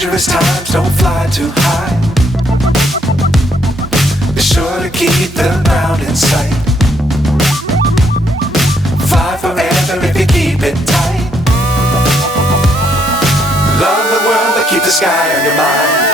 dangerous times, don't fly too high. Be sure to keep the ground in sight. Fly forever if you keep it tight. Love the world but keep the sky on your mind.